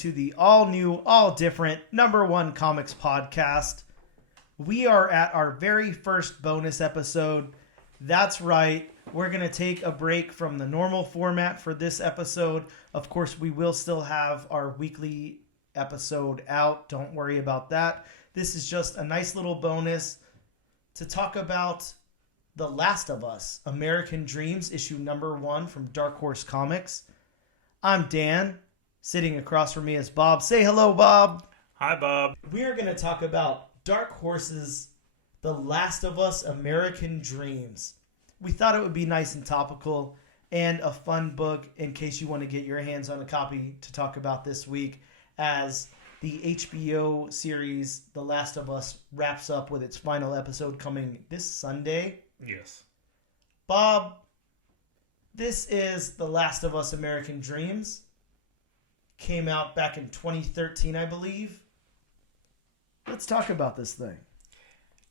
to the all-new, all-different #1 Comics podcast. We are at our very first bonus episode. That's right. We're going to take a break from the normal format for this episode. Of course, we will still have our weekly episode out. Don't worry about that. This is just a nice little bonus to talk about The Last of Us, American Dreams, issue #1 from Dark Horse Comics. I'm Dan. Sitting across from me is Bob. Say hello, Bob. Hi, Bob. We are going to talk about Dark Horse's The Last of Us, American Dreams. We thought it would be nice and topical and a fun book in case you want to get your hands on a copy to talk about this week as the HBO series The Last of Us wraps up with its final episode coming this Sunday. Yes. Bob, this is The Last of Us, American Dreams. Came out back in 2013, I believe. Let's talk about this thing.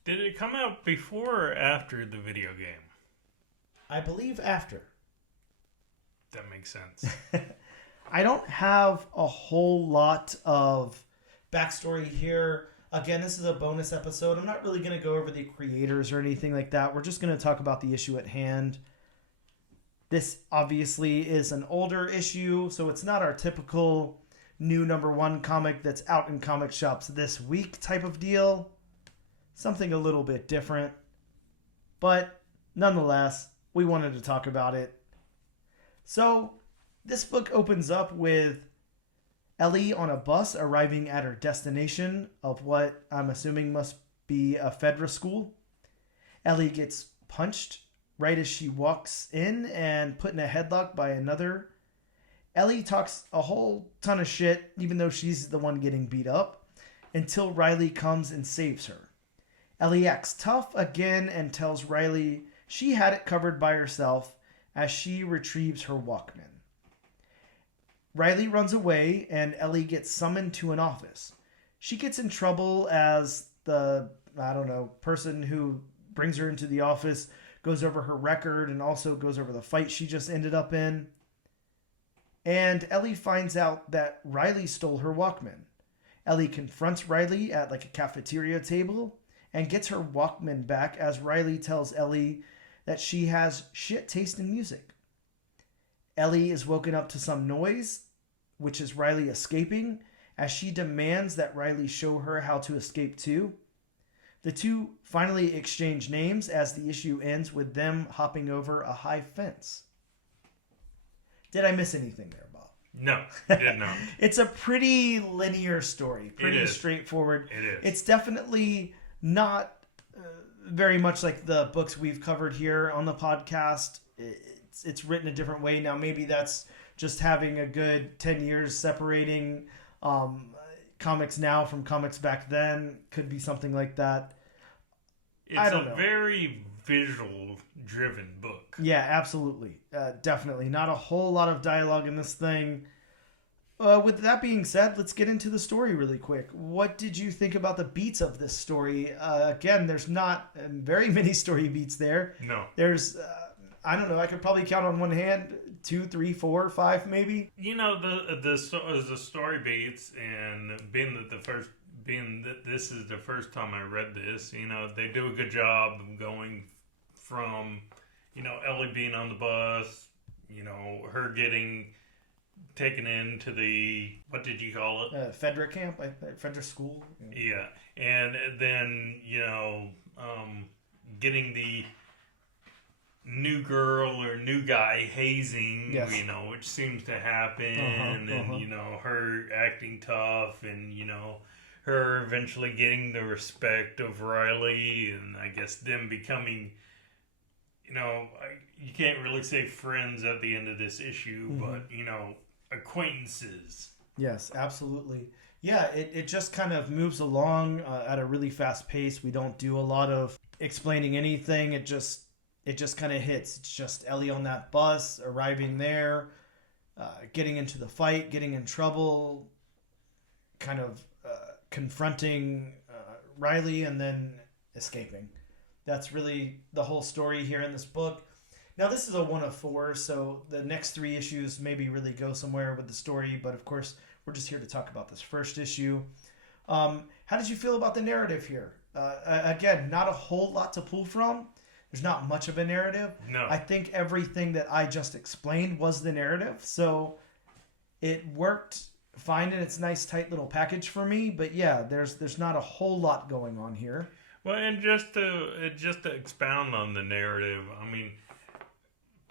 Did it come out before or after the video game? I believe after. That makes sense. I don't have a whole lot of backstory here. Again, this is a bonus episode. I'm not really going to go over the creators or anything like that. We're just going to talk about the issue at hand. This obviously is an older issue, so it's not our typical new #1 comic that's out in comic shops this week type of deal. Something a little bit different. But nonetheless, we wanted to talk about it. So, this book opens up with Ellie on a bus arriving at her destination of what I'm assuming must be a Fedra school. Ellie gets punched right as she walks in and put in a headlock by another. Ellie talks a whole ton of shit, even though she's the one getting beat up, until Riley comes and saves her. Ellie acts tough again and tells Riley she had it covered by herself as she retrieves her Walkman. Riley runs away and Ellie gets summoned to an office. She gets in trouble as the, person who brings her into the office goes over her record and also goes over the fight she just ended up in. And Ellie finds out that Riley stole her Walkman. Ellie confronts Riley at a cafeteria table and gets her Walkman back as Riley tells Ellie that she has shit taste in music. Ellie is woken up to some noise, which is Riley escaping, as she demands that Riley show her how to escape too. The two finally exchange names as the issue ends with them hopping over a high fence. Did I miss anything there, Bob? No, you did not. It's a pretty linear story, pretty straightforward. It is. It's definitely not very much like the books we've covered here on the podcast. It's written a different way. Now, maybe that's just having a good 10 years separating comics now from comics back then. Could be something like that. I don't know. It's a very visual-driven book. Yeah, absolutely. Definitely. Not a whole lot of dialogue in this thing. With that being said, let's get into the story really quick. What did you think about the beats of this story? Again, there's not very many story beats there. No. There's, I could probably count on one hand, 2, 3, 4, 5 maybe. The story beats, and being that this is the first time I read this, they do a good job of going from, Ellie being on the bus, her getting taken into the, what did you call it? Fedra camp, Fedra school. Yeah. And then, getting the new girl or new guy hazing, yes. Which seems to happen, and, her acting tough, and, her eventually getting the respect of Riley, and I guess them becoming, you can't really say friends at the end of this issue, but, acquaintances. Yes, absolutely. Yeah, it just kind of moves along at a really fast pace. We don't do a lot of explaining anything. It just kind of hits. It's just Ellie on that bus, arriving there, getting into the fight, getting in trouble, kind of confronting Riley, and then escaping. That's really the whole story here in this book. Now, this is a 1 of 4, so the next 3 issues maybe really go somewhere with the story, but of course, We're just here to talk about this first issue. How did you feel about the narrative here? Again, not a whole lot to pull from. There's not much of a narrative. No. I think everything that I just explained was the narrative. So it worked fine in its nice, tight little package for me. But yeah, there's not a whole lot going on here. Well, and just to expound on the narrative, I mean,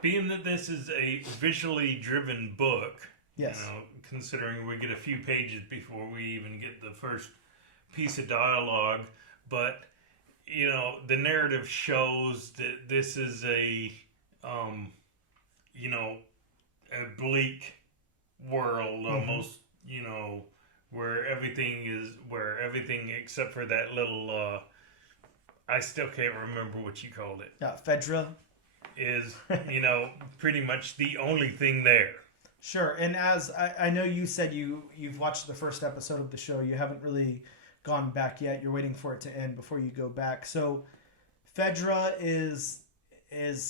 being that this is a visually driven book, Yes. you know, considering we get a few pages before we even get the first piece of dialogue, but you know, the narrative shows that this is a a bleak world almost, you know, where everything except for that little I still can't remember what you called it. Fedra. Is, you know, pretty much the only thing there. Sure. And as I know you said you've watched the first episode of the show, you haven't really gone back yet. You're waiting for it to end before you go back. So Fedra is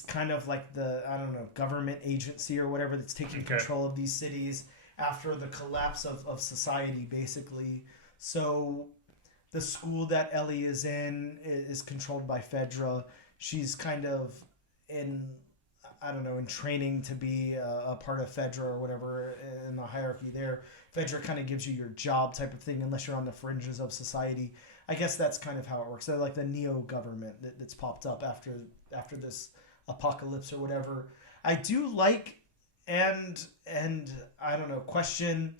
kind of like the, I don't know, government agency or whatever that's taking control of these cities after the collapse of society, basically. So the school that Ellie is in is controlled by Fedra. She's kind of in training to be a part of Fedra or whatever in the hierarchy there. Fedra kind of gives you your job type of thing unless you're on the fringes of society. I guess that's kind of how it works. They're like the neo-government that's popped up after this apocalypse or whatever. I do like and I don't know, question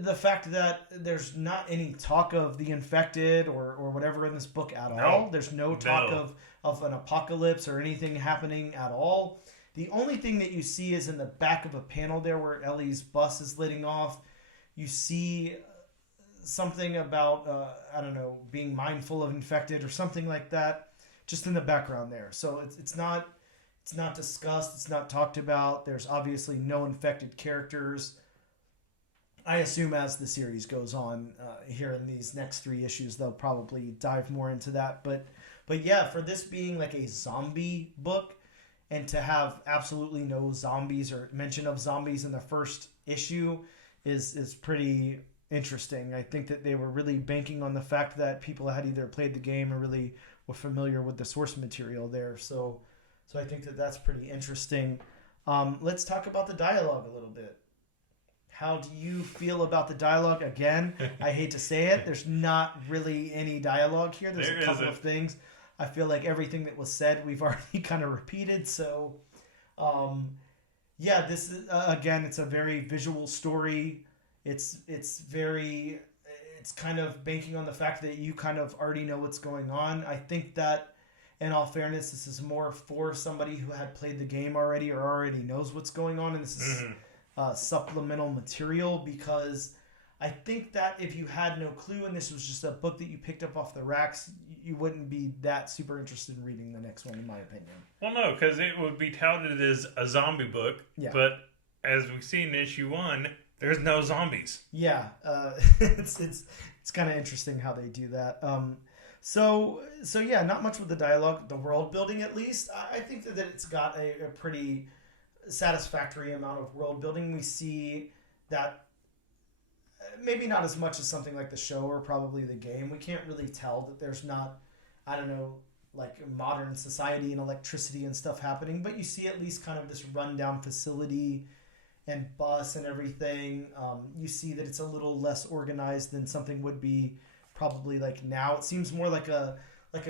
the fact that there's not any talk of the infected or whatever in this book at all. There's no talk of an apocalypse or anything happening at all. The only thing that you see is in the back of a panel there where Ellie's bus is letting off. You see something about, being mindful of infected or something like that, just in the background there. So it's not discussed. It's not talked about. There's obviously no infected characters. I assume as the series goes on here in these next 3 issues, they'll probably dive more into that. But yeah, for this being like a zombie book and to have absolutely no zombies or mention of zombies in the first issue is pretty interesting. I think that they were really banking on the fact that people had either played the game or really were familiar with the source material there. So I think that that's pretty interesting. Let's talk about the dialogue a little bit. How do you feel about the dialogue? Again, I hate to say it. There's not really any dialogue here. There's a couple of things. I feel like everything that was said, we've already kind of repeated. So, this is, again, it's a very visual story. It's kind of banking on the fact that you kind of already know what's going on. I think that, in all fairness, this is more for somebody who had played the game already or already knows what's going on. And this is supplemental material, because I think that if you had no clue and this was just a book that you picked up off the racks, you wouldn't be that super interested in reading the next one, in my opinion. Well, no, because it would be touted as a zombie book, but as we see in issue 1, there's no zombies. Yeah, it's kind of interesting how they do that. So yeah, not much with the dialogue, the world building at least. I think that it's got a pretty satisfactory amount of world building. We see that maybe not as much as something like the show or probably the game. We can't really tell that there's not, like modern society and electricity and stuff happening, but you see at least kind of this rundown facility and bus and everything. You see that it's a little less organized than something would be probably like now. It seems more like a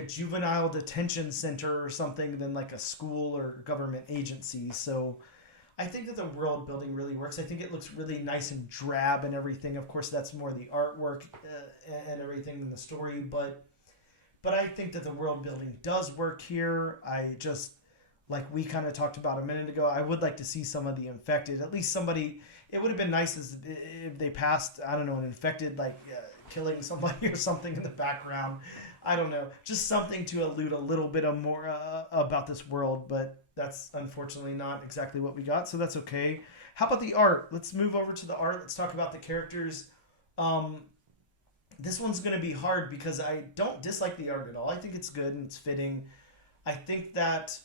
juvenile detention center or something than like a school or government agency. So I think that the world building really works. I think it looks really nice and drab and everything. Of course, that's more the artwork and everything than the story, but I think that the world building does work here. I just, like we kind of talked about a minute ago, I would like to see some of the infected, at least somebody. It would have been nice if they passed, I don't know, an infected, like killing somebody or something in the background. I don't know, just something to allude a little bit more about this world, but that's unfortunately not exactly what we got, so that's okay. How about the art? Let's move over to the art. Let's talk about the characters. This one's going to be hard because I don't dislike the art at all. I think it's good and it's fitting. I think that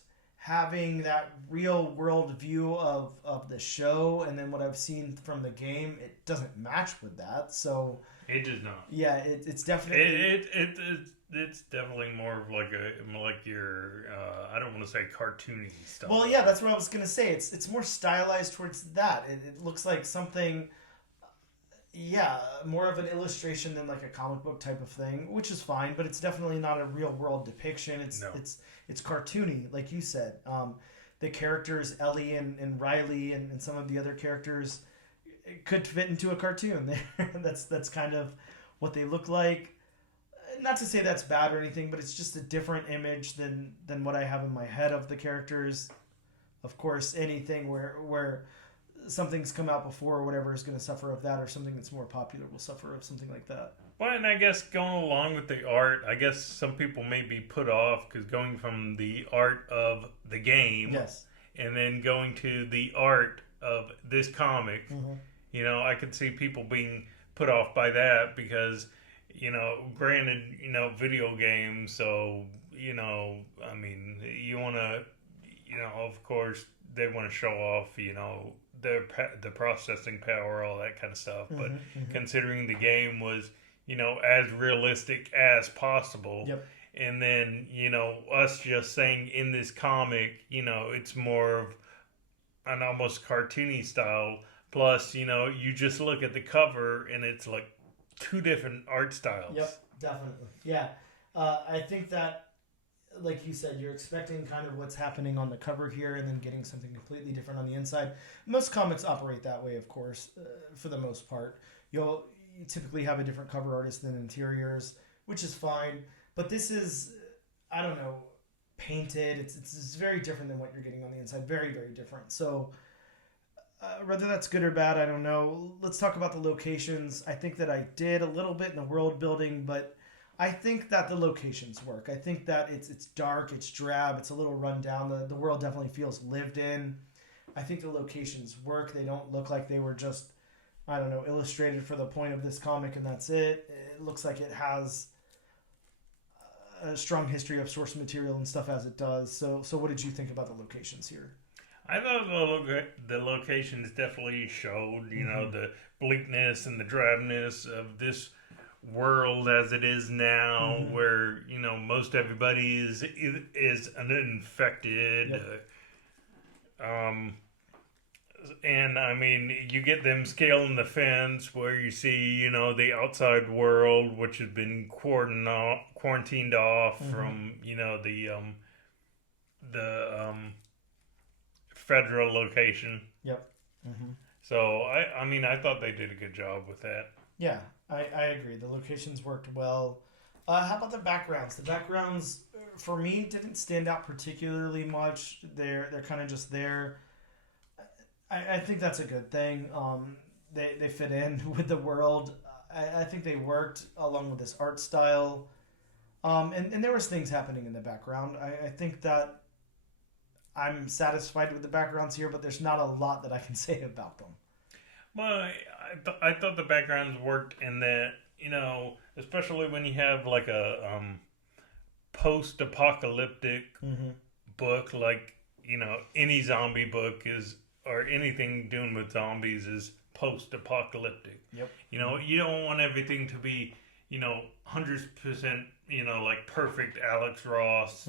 having that real world view of the show, and then what I've seen from the game, it doesn't match with that. So It does not. yeah, it's definitely It's definitely more of like your I don't want to say cartoony stuff. well, yeah, that's what I was gonna say. It's more stylized towards that. It looks like something, yeah, more of an illustration than like a comic book type of thing, which is fine. But it's definitely not a real world depiction. No. It's cartoony, like you said. The characters Ellie and Riley and some of the other characters could fit into a cartoon. That's kind of what they look like. Not to say that's bad or anything, but it's just a different image than what I have in my head of the characters. Of course, anything where something's come out before or whatever is going to suffer of that, or something that's more popular will suffer of something like that. Well, and I guess going along with the art, I guess some people may be put off because going from the art of the game, Yes. and then going to the art of this comic, I could see people being put off by that because, granted, video games, so, I mean, you want to, of course, they want to show off, the processing power, all that kind of stuff. But considering the game was, as realistic as possible. Yep. And then, us just saying in this comic, it's more of an almost cartoony style. Plus, you just look at the cover and it's like two different art styles. Yep, definitely. Yeah. I think that, like you said, you're expecting kind of what's happening on the cover here and then getting something completely different on the inside. Most comics operate that way, of course, for the most part. You typically have a different cover artist than interiors, which is fine. But this is, I don't know, painted. It's very different than what you're getting on the inside. Very, very different. So whether that's good or bad, I don't know. Let's talk about the locations. I think that I did a little bit in the world building, but I think that the locations work. I think that it's dark, it's drab, it's a little run down. The world definitely feels lived in. I think the locations work. They don't look like they were just, I don't know, illustrated for the point of this comic and that's it. It looks like it has a strong history of source material and stuff as it does. So what did you think about the locations here? I thought the locations definitely showed, the bleakness and the drabness of this world as it is now, where most everybody is infected. Yep. And I mean, you get them scaling the fence where you see, the outside world, which has been quarantined off from, the federal location. Yep. So I thought they did a good job with that. Yeah, I agree. The locations worked well. How about the backgrounds? The backgrounds, for me, didn't stand out particularly much. They're kind of just there. I think that's a good thing. They fit in with the world. I think they worked along with this art style. And there was things happening in the background. I think that I'm satisfied with the backgrounds here, but there's not a lot that I can say about them. Well, I thought the backgrounds worked in that, especially when you have like a post-apocalyptic book, like, any zombie book is, or anything doing with zombies is post-apocalyptic. Yep. You don't want everything to be, 100%, like perfect Alex Ross,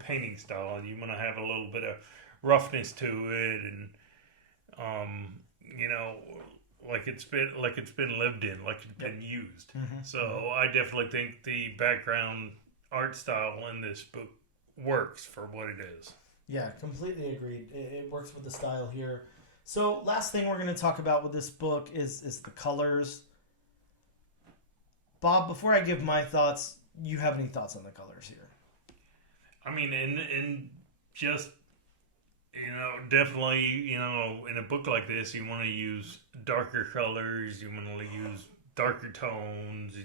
painting style. You want to have a little bit of roughness to it, and like it's been lived in, like it's been used. So I definitely think the background art style in this book works for what it is. Yeah, completely agreed. It works with the style here. So last thing we're going to talk about with this book is the colors. Bob, before I give my thoughts, you have any thoughts on the colors here? I mean, in just, definitely, in a book like this, you want to use darker colors, you want to use darker tones,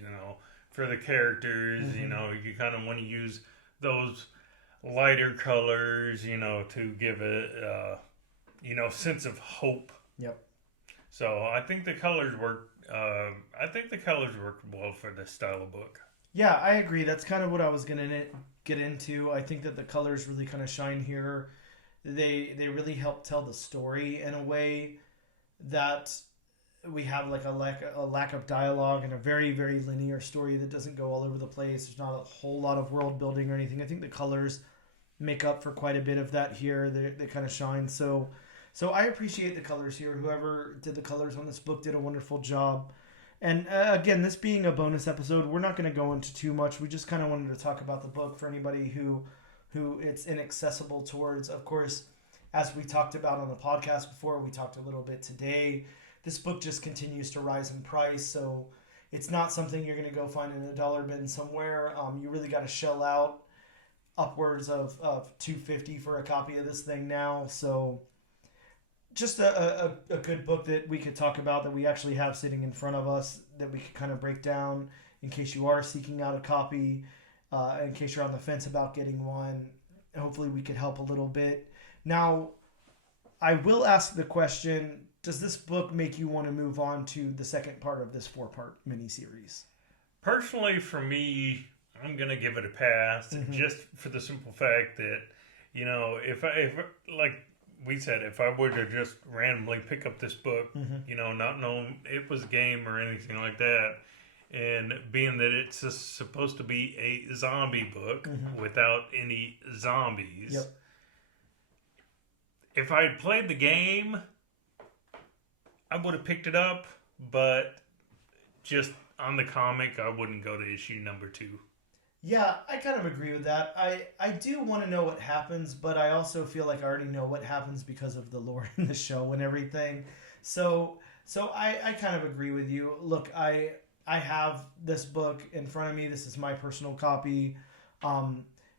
for the characters, you kind of want to use those lighter colors, to give a, sense of hope. Yep. So I think the colors work. I think the colors work well for this style of book. Yeah, I agree. That's kind of what I was gonna get into. I think that the colors really kind of shine here. They really help tell the story in a way that we have like a lack of dialogue and a very linear story that doesn't go all over the place. There's not a whole lot of world building or anything. I think the colors make up for quite a bit of that here. They kind of shine. So I appreciate the colors here. Whoever did the colors on this book did a wonderful job. And again, this being a bonus episode, we're not going to go into too much. We just kind of wanted to talk about the book for anybody who it's inaccessible towards. Of course, as we talked about on the podcast before, we talked a little bit today. This book just continues to rise in price, so it's not something you're going to go find in a dollar bin somewhere. You really got to shell out upwards of $250 for a copy of this thing now. So just a good book that we could talk about, that we actually have sitting in front of us, that we could kind of break down in case you are seeking out a copy, in case you're on the fence about getting one. Hopefully we could help a little bit. Now, I will ask the question, does this book make you want to move on to the second part of this 4-part miniseries? Personally, for me, I'm gonna give it a pass, just for the simple fact that, if like we said, if I were to just randomly pick up this book, not knowing it was a game or anything like that, and being that it's just supposed to be a zombie book without any zombies. Yep. If I had played the game, I would have picked it up, but just on the comic, I wouldn't go to issue number 2. Yeah, I kind of agree with that. I do want to know what happens, but I also feel like I already know what happens because of the lore in the show and everything. So I kind of agree with you. Look, I have this book in front of me. This is my personal copy.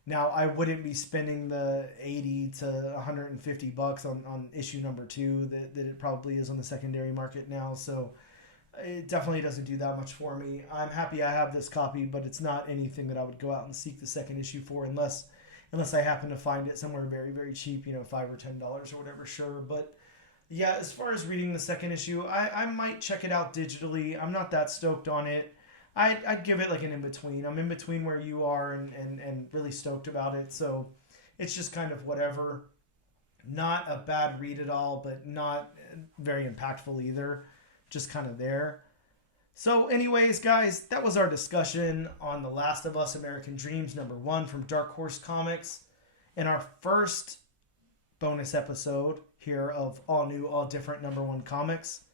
Now, I wouldn't be spending the $80 to $150 on issue number 2 that it probably is on the secondary market now. So it definitely doesn't do that much for me. I'm happy I have this copy, but it's not anything that I would go out and seek the second issue for unless I happen to find it somewhere very cheap, $5 or $10 or whatever, sure. But yeah, as far as reading the second issue, I might check it out digitally. I'm not that stoked on it. I'd give it like an in-between. I'm in between where you are and really stoked about it. So it's just kind of whatever. Not a bad read at all, but not very impactful either. Just kind of there. So anyways, guys, that was our discussion on The Last of Us American Dreams #1 from Dark Horse Comics. In our first bonus episode here of All New, All Different #1 Comics.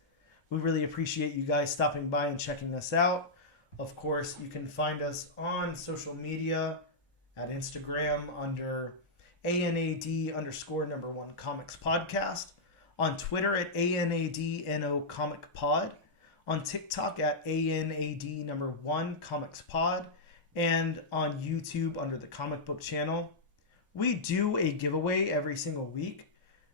We really appreciate you guys stopping by and checking us out. Of course, you can find us on social media at Instagram under ANAD_1 Comics Podcast, on Twitter at ANADNO Comic Pod, on TikTok at ANAD1 Comics Pod, and on YouTube under the Comic Book Channel. We do a giveaway every single week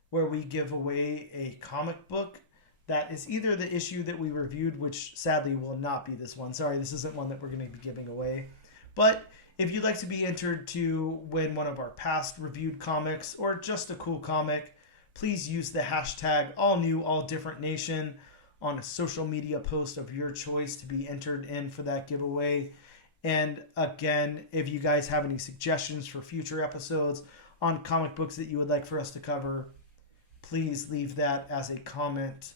where we give away a comic book that is either the issue that we reviewed, which sadly will not be this one. Sorry, this isn't one that we're going to be giving away. But if you'd like to be entered to win one of our past reviewed comics or just a cool comic, please use the hashtag AllNewAllDifferentNation on a social media post of your choice to be entered in for that giveaway. And again, if you guys have any suggestions for future episodes on comic books that you would like for us to cover, please leave that as a comment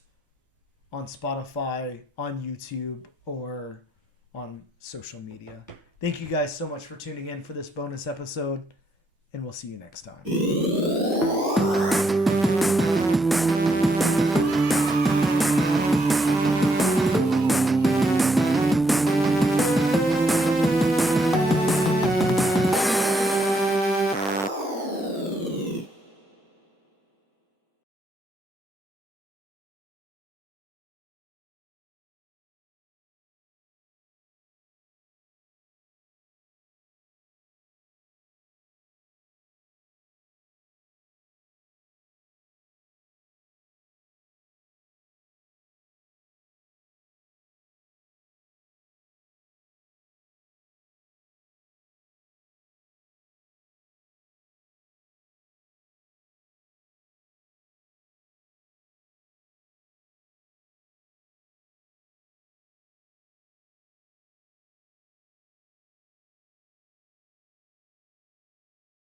on Spotify, on YouTube, or on social media. Thank you guys so much for tuning in for this bonus episode, and we'll see you next time.